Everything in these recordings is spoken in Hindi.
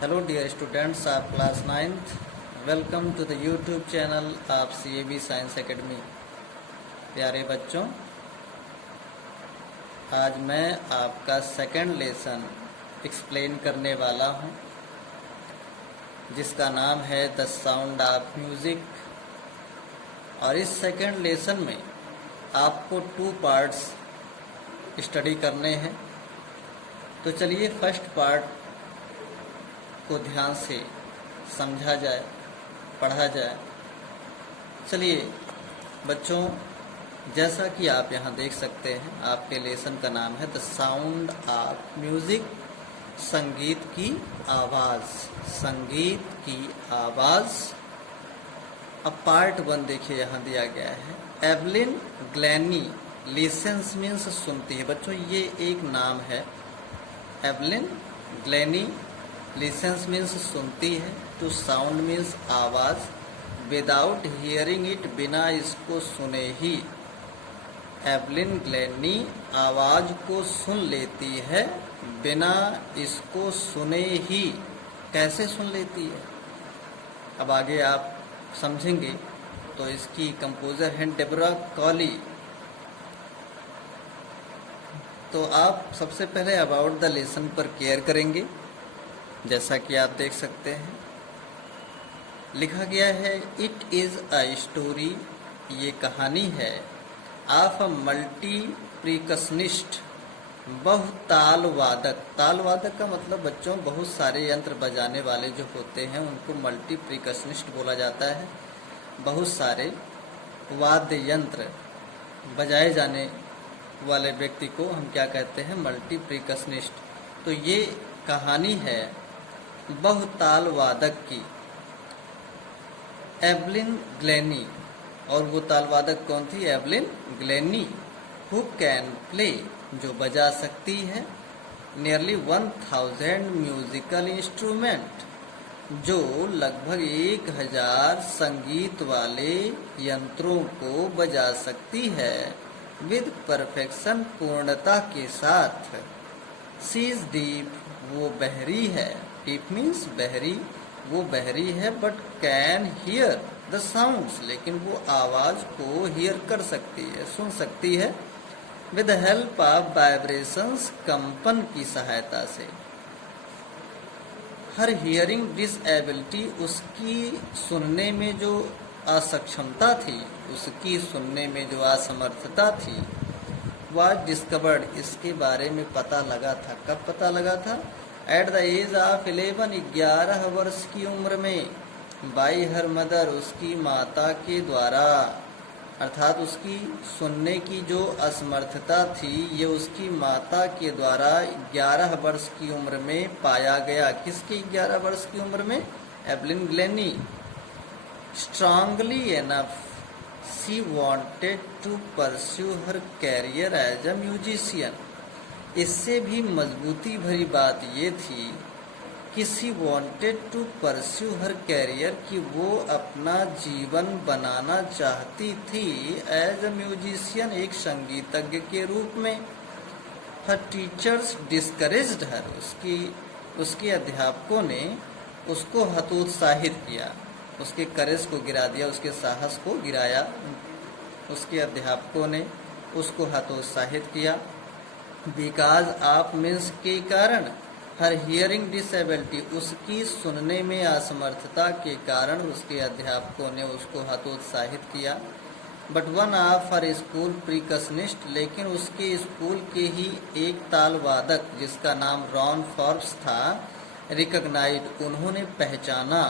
Hello dear students of class 9th. Welcome to the YouTube channel of CAB Science Academy. प्यारे बच्चों, आज मैं आपका सेकंड लेसन एक्सप्लेन करने वाला हूं, जिसका नाम है द साउंड ऑफ म्यूज़िक। और इस सेकंड लेसन में आपको 2 पार्ट्स स्टडी करने हैं। तो चलिए फर्स्ट पार्ट को ध्यान से समझा जाए, पढ़ा जाए। चलिए बच्चों, जैसा कि आप यहाँ देख सकते हैं, आपके लेसन का नाम है द साउंड ऑफ म्यूज़िक, संगीत की आवाज़। संगीत की आवाज़। अब पार्ट 1 देखिए, यहाँ दिया गया है। एवलिन ग्लैनी लिसन्स मीन्स सुनती है। बच्चों ये एक नाम है। एवलिन ग्लैनी लिसन्स मीन्स सुनती है। टू साउंड मीन्स आवाज़। विदाउट हियरिंग इट, बिना इसको सुने ही। एवलिन ग्लैनी आवाज़ को सुन लेती है बिना इसको सुने ही। कैसे सुन लेती है, अब आगे आप समझेंगे। तो इसकी कंपोजर हैं डेबोरा कॉली। तो आप सबसे पहले अबाउट द लेसन पर केयर करेंगे, जैसा कि आप देख सकते हैं लिखा गया है। इट इज़ अ स्टोरी, ये कहानी है, ऑफ अ मल्टी प्रिकसनिस्ट, बहुताल वादक। ताल वादक का मतलब बच्चों बहुत सारे यंत्र बजाने वाले जो होते हैं उनको मल्टी प्रिकसनिस्ट बोला जाता है। बहुत सारे वाद्य यंत्र बजाए जाने वाले व्यक्ति को हम क्या कहते हैं, मल्टी प्रिकसनिस्ट। तो ये कहानी है बहुताल वादक की, एवलिन ग्लैनी। और वो ताल वादक कौन थी? एवलिन ग्लैनी। हु कैन प्ले, जो बजा सकती है, नियरली 1000 म्यूजिकल इंस्ट्रूमेंट, जो लगभग 1000 संगीत वाले यंत्रों को बजा सकती है, विद परफेक्शन, पूर्णता के साथ। शी इज डीप, वो बहरी है। डीप मीन्स बहरी, वो बहरी है। But can hear the sounds, लेकिन वो आवाज को हियर कर सकती है, सुन सकती है। विद हेल्प ऑफ वाइब्रेशंस, कंपन की सहायता से। हर हियरिंग डिसएबिलिटी, उसकी सुनने में जो असक्षमता थी, उसकी सुनने में जो असमर्थता थी, वाज डिस्कवर्ड, इसके बारे में पता लगा था। कब पता लगा था? एट द एज ऑफ 11 वर्ष की उम्र में, बाई हर मदर, उसकी माता के द्वारा। अर्थात उसकी सुनने की जो असमर्थता थी, ये उसकी माता के द्वारा 11 वर्ष की उम्र में पाया गया। किसकी 11 वर्ष की उम्र में? Evelyn Glennie. Strongly enough, she wanted to pursue her career as a musician. इससे भी मजबूती भरी बात ये थी कि she wanted to pursue her career, कि वो अपना जीवन बनाना चाहती थी एज अ म्यूजिशियन, एक संगीतज्ञ के रूप में। हर टीचर्स डिस्करेज्ड हर, उसके अध्यापकों ने उसको हतोत्साहित किया, उसके करेज को गिरा दिया, उसके साहस को गिराया। उसके अध्यापकों ने उसको हतोत्साहित किया। बिकॉज ऑफ मीन्स के कारण, हर हियरिंग डिसेबिलिटी, उसकी सुनने में असमर्थता के कारण उसके अध्यापकों ने उसको हतोत्साहित किया। But one of her school percussionist, लेकिन उसके स्कूल के ही एक ताल वादक जिसका नाम रॉन फॉर्ब्स था, रिकग्नाइज, उन्होंने पहचाना,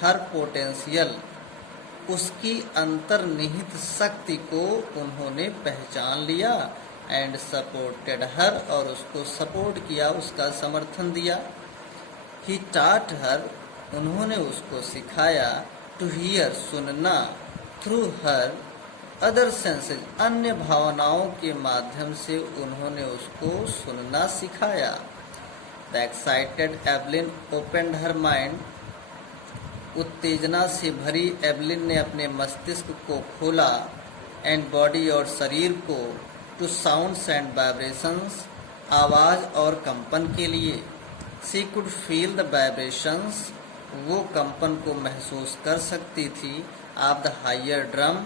हर पोटेंशियल, उसकी अंतर्निहित शक्ति को उन्होंने पहचान लिया। एंड सपोर्टेड हर, और उसको सपोर्ट किया, उसका समर्थन दिया। ही टाट हर, उन्होंने उसको सिखाया। टू हियर, सुनना। थ्रू हर अदर सेंसेस, अन्य भावनाओं के माध्यम से उन्होंने उसको सुनना सिखाया। The excited Evelyn opened her mind, उत्तेजना से भरी एवलिन ने अपने मस्तिष्क को खोला। एंड बॉडी, और शरीर को। टू साउंड्स एंड वाइब्रेशंस, आवाज़ और कंपन के लिए। She could feel the vibrations, वो कंपन को महसूस कर सकती थी। ऑफ द हायर ड्रम,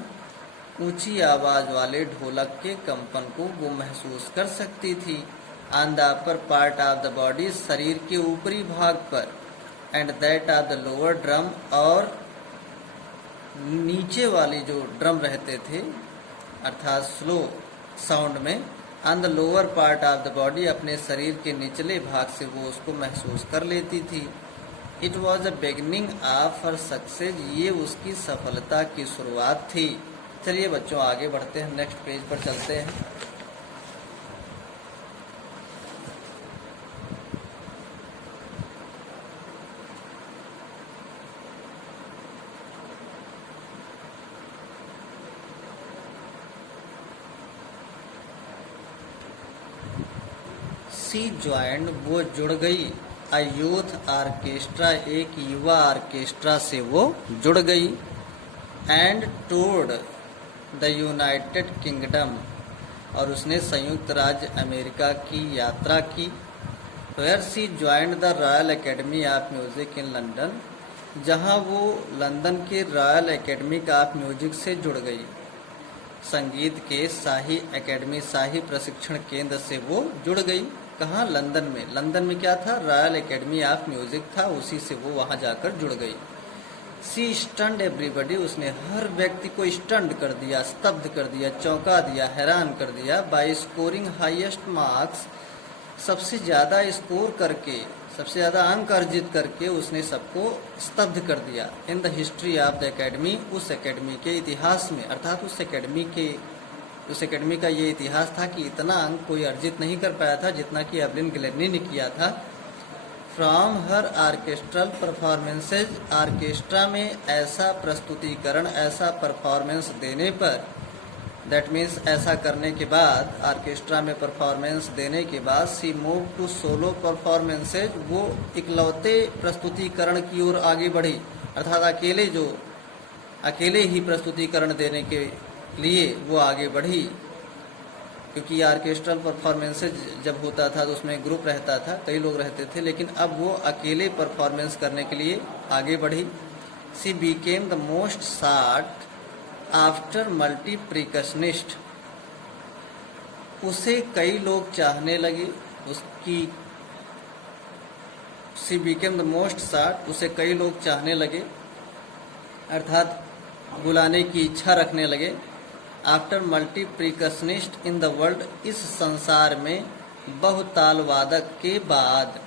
ऊंची आवाज वाले ढोलक के कंपन को वो महसूस कर सकती थी। On the upper part of the body, शरीर के ऊपरी भाग पर। And that of the lower drum, और नीचे वाली जो ड्रम रहते थे अर्थात स्लो साउंड में, on the lower part of the body, अपने शरीर के निचले भाग से वो उसको महसूस कर लेती थी। It was a beginning of her success, ये उसकी सफलता की शुरुआत थी। चलिए बच्चों आगे बढ़ते हैं, नेक्स्ट पेज पर चलते हैं। सी ज्वाइंड, वो जुड़ गई। अ यूथ आर्केस्ट्रा, एक युवा आर्केस्ट्रा से वो जुड़ गई। And toured the United Kingdom, और उसने संयुक्त राज्य अमेरिका की यात्रा की। Where she joined the Royal Academy of Music in London, जहां वो लंदन के रॉयल एकेडमी ऑफ म्यूजिक से जुड़ गई। संगीत के शाही एकेडमी, शाही प्रशिक्षण केंद्र से वो जुड़ गई। कहाँ? लंदन में। लंदन में क्या था? रॉयल एकेडमी ऑफ म्यूजिक था, उसी से वो वहां जाकर जुड़ गई। सी स्टन्ड एवरीबडी, उसने हर व्यक्ति को स्टन्ड कर दिया, स्तब्ध कर दिया, चौंका दिया, हैरान कर दिया। बाय स्कोरिंग हाईएस्ट मार्क्स, सबसे ज्यादा स्कोर करके, सबसे ज्यादा अंक अर्जित करके उसने सबको स्तब्ध कर दिया। In the history of the academy, उस एकेडमी के इतिहास में, अर्थात उस एकेडमी का ये इतिहास था कि इतना अंक कोई अर्जित नहीं कर पाया था जितना कि एवलिन गिलेनी ने किया था। फ्रॉम हर आर्केस्ट्रल परफॉर्मेंसेज, आर्केस्ट्रा में ऐसा प्रस्तुतिकरण, ऐसा परफॉर्मेंस देने पर, दैट मीन्स ऐसा करने के बाद, आर्केस्ट्रा में परफॉर्मेंस देने के बाद, सी मूव टू सोलो परफॉर्मेंसेज, वो इकलौते प्रस्तुतिकरण की ओर आगे बढ़ी। अर्थात अकेले ही प्रस्तुतिकरण देने के लिए वो आगे बढ़ी, क्योंकि आर्केस्ट्रल परफॉर्मेंसेज जब होता था तो उसमें ग्रुप रहता था, कई लोग रहते थे, लेकिन अब वो अकेले परफॉर्मेंस करने के लिए आगे बढ़ी। सी बीकेम द मोस्ट साट आफ्टर मल्टी प्रिकशनिस्ट, उसे कई लोग चाहने लगे। उसकी सी बीकेम द मोस्ट साट, उसे कई लोग चाहने लगे, अर्थात बुलाने की इच्छा रखने लगे। After multi percussionist in the world, इस संसार में बहुताल वादक के बाद।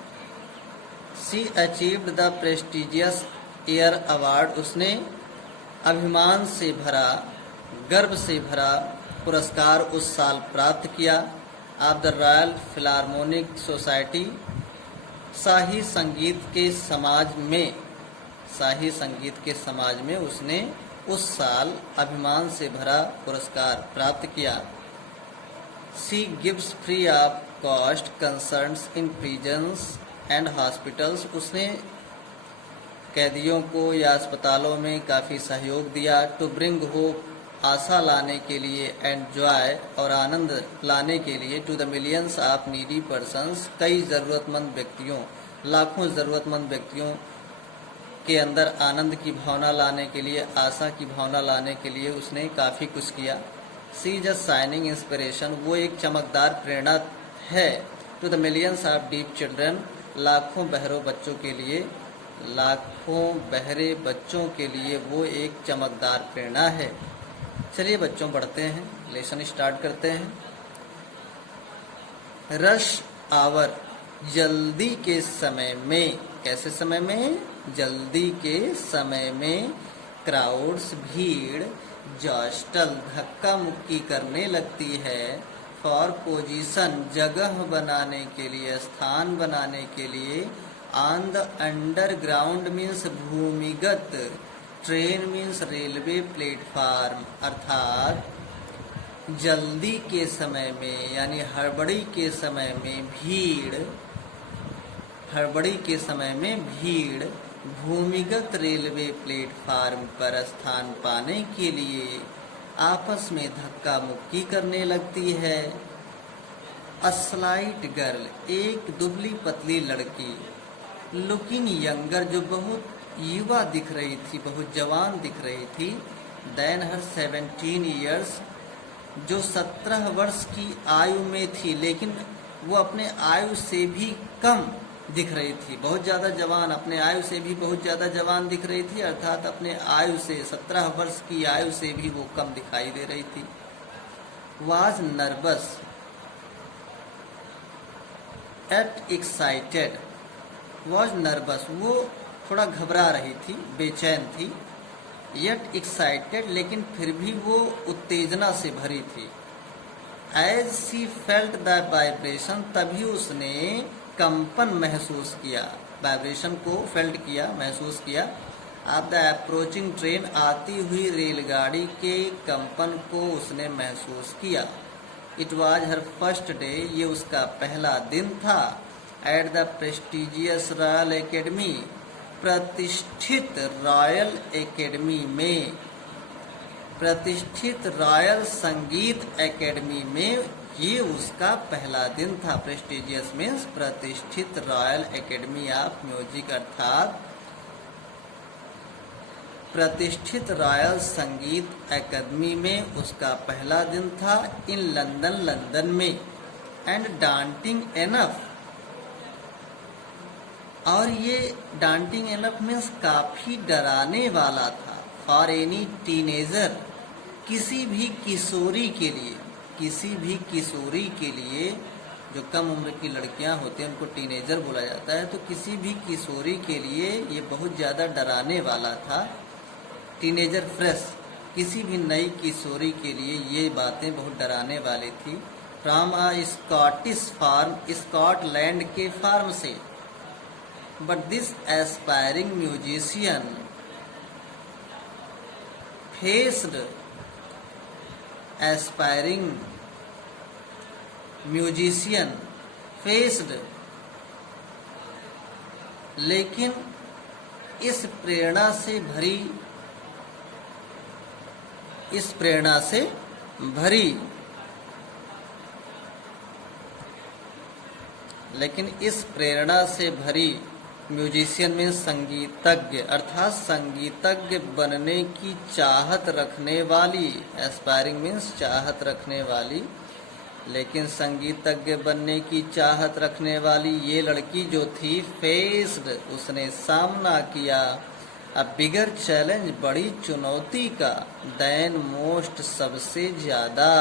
She achieved the prestigious air award, उसने अभिमान से भरा, गर्व से भरा पुरस्कार उस साल प्राप्त किया। ऑफ द रॉयल फिलार्मोनिक सोसाइटी, शाही संगीत के समाज में, शाही संगीत के समाज में उसने उस साल अभिमान से भरा पुरस्कार प्राप्त किया। She gives free of cost concerns in prisons and hospitals, उसने कैदियों को या अस्पतालों में काफ़ी सहयोग दिया। टू ब्रिंग होप, आशा लाने के लिए, एंड जॉय, और आनंद लाने के लिए। To the millions of needy persons, कई ज़रूरतमंद व्यक्तियों, लाखों ज़रूरतमंद व्यक्तियों के अंदर आनंद की भावना लाने के लिए, आशा की भावना लाने के लिए उसने काफ़ी कुछ किया। She is a shining inspiration, वो एक चमकदार प्रेरणा है। To the millions of deaf children, लाखों बहरों बच्चों के लिए, लाखों बहरे बच्चों के लिए वो एक चमकदार प्रेरणा है। चलिए बच्चों बढ़ते हैं, लेसन स्टार्ट करते हैं। रश आवर, जल्दी के समय में, कैसे समय में? जल्दी के समय में। क्राउड्स, भीड़। जॉस्टल, धक्का मुक्की करने लगती है। फॉर पोजीशन, जगह बनाने के लिए, स्थान बनाने के लिए। ऑन द अंडरग्राउंड मीन्स भूमिगत, ट्रेन मीन्स रेलवे प्लेटफार्म, अर्थात जल्दी के समय में यानी हड़बड़ी के समय में भीड़, हड़बड़ी के समय में भीड़ भूमिगत रेलवे प्लेटफार्म पर स्थान पाने के लिए आपस में धक्का मुक्की करने लगती है। अ स्लाइट गर्ल, एक दुबली पतली लड़की। लुकिंग यंगर, जो बहुत युवा दिख रही थी, बहुत जवान दिख रही थी, देन हर 17 ईयर्स, जो 17 वर्ष की आयु में थी, लेकिन वो अपने आयु से भी कम दिख रही थी, बहुत ज़्यादा जवान, अपने आयु से भी बहुत ज़्यादा जवान दिख रही थी, अर्थात अपने आयु से 17 वर्ष की आयु से भी वो कम दिखाई दे रही थी। Was nervous at excited, was nervous, वो थोड़ा घबरा रही थी, बेचैन थी, येट एक्साइटेड, लेकिन फिर भी वो उत्तेजना से भरी थी। As she felt the vibration, तभी उसने कंपन महसूस किया, वाइब्रेशन को फेल्ट किया, महसूस किया। ऑफ द अप्रोचिंग ट्रेन, आती हुई रेलगाड़ी के कंपन को उसने महसूस किया। It was her first day, ये उसका पहला दिन था। At the prestigious royal academy, प्रतिष्ठित रॉयल एकेडमी में, प्रतिष्ठित रॉयल संगीत एकेडमी में ये उसका पहला दिन था। प्रेस्टिजियस मीन्स प्रतिष्ठित, रॉयल एकेडमी ऑफ म्यूजिक अर्थात प्रतिष्ठित रॉयल संगीत एकेडमी में उसका पहला दिन था। इन लंदन, लंदन में। एंड डांटिंग एनफ, और ये डांटिंग एनफ मीन्स काफी डराने वाला था। फॉर एनी टीनेजर, किसी भी किशोरी के लिए, किसी भी किशोरी के लिए, जो कम उम्र की लड़कियां होती हैं उनको टीनेजर बोला जाता है, तो किसी भी किशोरी के लिए ये बहुत ज़्यादा डराने वाला था। टीनेजर फ्रेश, किसी भी नई किशोरी के लिए ये बातें बहुत डराने वाली थी। From a Scottish farm, Scotland के फार्म से। But this aspiring musician faced, aspiring musician faced, लेकिन इस प्रेरणा से भरी, इस प्रेरणा से भरी, लेकिन इस प्रेरणा से भरी, म्यूजिशियन में संगीतज्ञ अर्थात संगीतज्ञ बनने की चाहत रखने वाली, एस्पायरिंग मीन्स चाहत रखने वाली, लेकिन संगीतज्ञ बनने की चाहत रखने वाली ये लड़की जो थी, फेस्ड, उसने सामना किया, अ बिगर चैलेंज, बड़ी चुनौती का, देन मोस्ट, सबसे ज्यादा,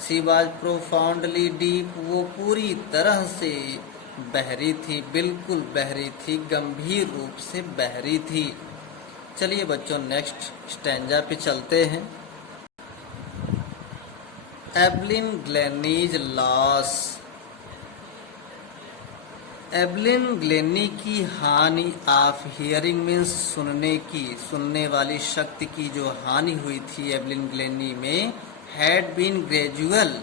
सी वाज प्रोफाउंडली डीप, वो पूरी तरह से बहरी थी, बिल्कुल बहरी थी, गंभीर रूप से बहरी थी। चलिए बच्चों नेक्स्ट स्टैंजा पे चलते हैं। एवलिन ग्लेनीज लॉस, एवलिन ग्लेनी की हानि ऑफ हियरिंग मीन्स सुनने की, सुनने वाली शक्ति की जो हानि हुई थी एवलिन ग्लेनी में, हैड बीन ग्रेजुअल,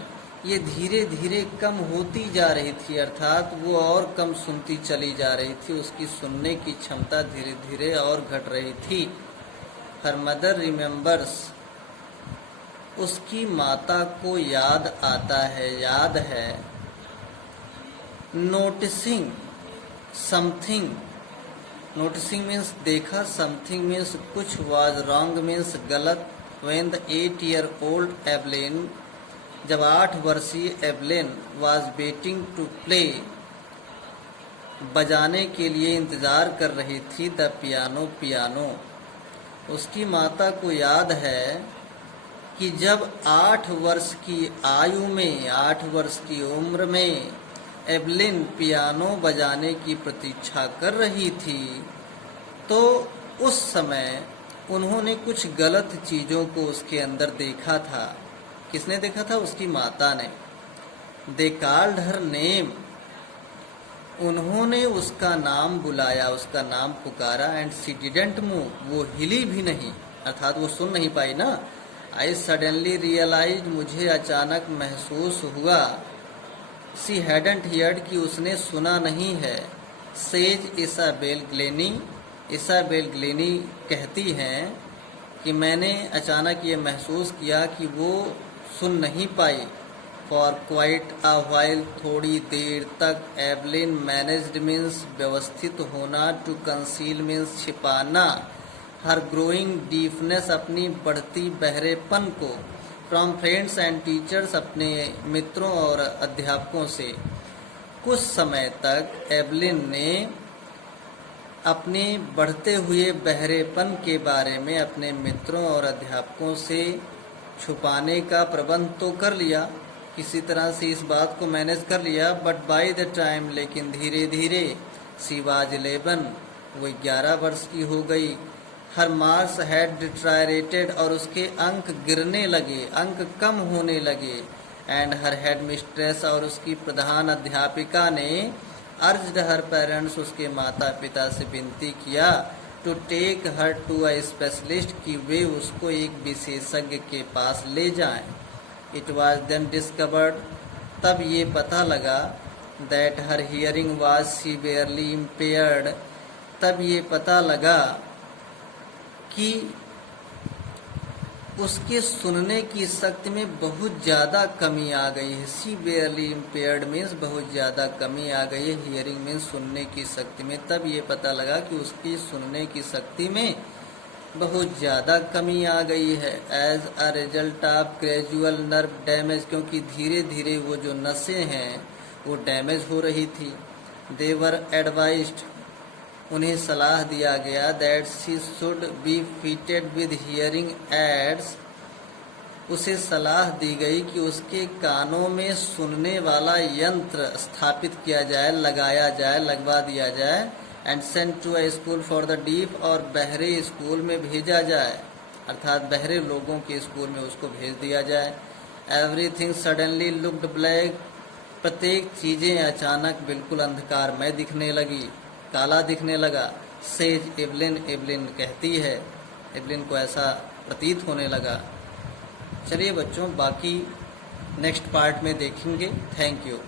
ये धीरे धीरे कम होती जा रही थी, अर्थात वो और कम सुनती चली जा रही थी, उसकी सुनने की क्षमता धीरे धीरे और घट रही थी। हर मदर रिमेम्बर्स, उसकी माता को याद आता है, याद है। नोटिसिंग समथिंग, नोटिसिंग मीन्स देखा, समथिंग मीन्स कुछ, वाज रॉन्ग मीन्स गलत। व्हेन द 8-year-old एवलिन, जब 8 वर्षीय Evelyn, was waiting to play, बजाने के लिए इंतजार कर रही थी, द पियानो, पियानो, उसकी माता को याद है कि जब 8 वर्ष की आयु में, 8 वर्ष की उम्र में एवलिन पियानो बजाने की प्रतीक्षा कर रही थी, तो उस समय उन्होंने कुछ गलत चीज़ों को उसके अंदर देखा था। किसने देखा था? उसकी माता ने। दे कॉल्ड हर नेम, उन्होंने उसका नाम बुलाया, उसका नाम पुकारा। एंड शी डिडंट मूव, वो हिली भी नहीं, अर्थात वो सुन नहीं पाई ना। आई सडनली रियलाइज, मुझे अचानक महसूस हुआ। शी हैडंट हियर्ड, कि उसने सुना नहीं है। Says Isabel Glennie, Isabel Glennie कहती हैं कि मैंने अचानक ये महसूस किया कि वो सुन नहीं पाई। फॉर क्वाइट अ व्हाइल, थोड़ी देर तक। एवलिन मैनेज्ड मीन्स व्यवस्थित होना, टू कंसील मीन्स छिपाना। हर ग्रोइंग डीफनेस, अपनी बढ़ती बहरेपन को। फ्रॉम फ्रेंड्स एंड टीचर्स, अपने मित्रों और अध्यापकों से। कुछ समय तक एवलिन ने अपने बढ़ते हुए बहरेपन के बारे में अपने मित्रों और अध्यापकों से छुपाने का प्रबंध तो कर लिया, किसी तरह से इस बात को मैनेज कर लिया। बट बाय द टाइम, लेकिन धीरे धीरे, शी वाज 11, वो 11 वर्ष की हो गई। हर मार्क्स हैड डिटरायरेटेड, और उसके अंक गिरने लगे, अंक कम होने लगे। एंड हर हेड मिस्ट्रेस, और उसकी प्रधान अध्यापिका ने अर्ज्ड हर पेरेंट्स, उसके माता पिता से विनती किया, to take her to a specialist, कि वे उसको एक विशेषज्ञ के पास ले जाएं। इट वाज देन डिस्कवर्ड, तब ये पता लगा, that her hearing was severely impaired, तब ये पता लगा कि उसके सुनने की शक्ति में बहुत ज़्यादा कमी आ गई है। सीवियरली इम्पेयर्ड मीन्स बहुत ज़्यादा कमी आ गई है, हियरिंग मीन्स सुनने की शक्ति में। तब ये पता लगा कि उसकी सुनने की शक्ति में बहुत ज़्यादा कमी आ गई है। As a result of gradual nerve damage, क्योंकि धीरे धीरे वो जो नसें हैं वो डैमेज हो रही थी। दे वर एडवाइज्ड, उन्हें सलाह दिया गया, that she should be fitted with hearing aids, उसे सलाह दी गई कि उसके कानों में सुनने वाला यंत्र स्थापित किया जाए, लगाया जाए, लगवा दिया जाए। And sent to a school for the deaf, और बहरे स्कूल में भेजा जाए, अर्थात बहरे लोगों के स्कूल में उसको भेज दिया जाए। एवरीथिंग सडनली लुक्ड ब्लैक, प्रत्येक चीज़ें अचानक बिल्कुल अंधकारमय दिखने लगी, काला दिखने लगा। सेज एवलिन, एवलिन कहती है, एवलिन को ऐसा प्रतीत होने लगा। चलिए बच्चों, बाकी नेक्स्ट पार्ट में देखेंगे। Thank you.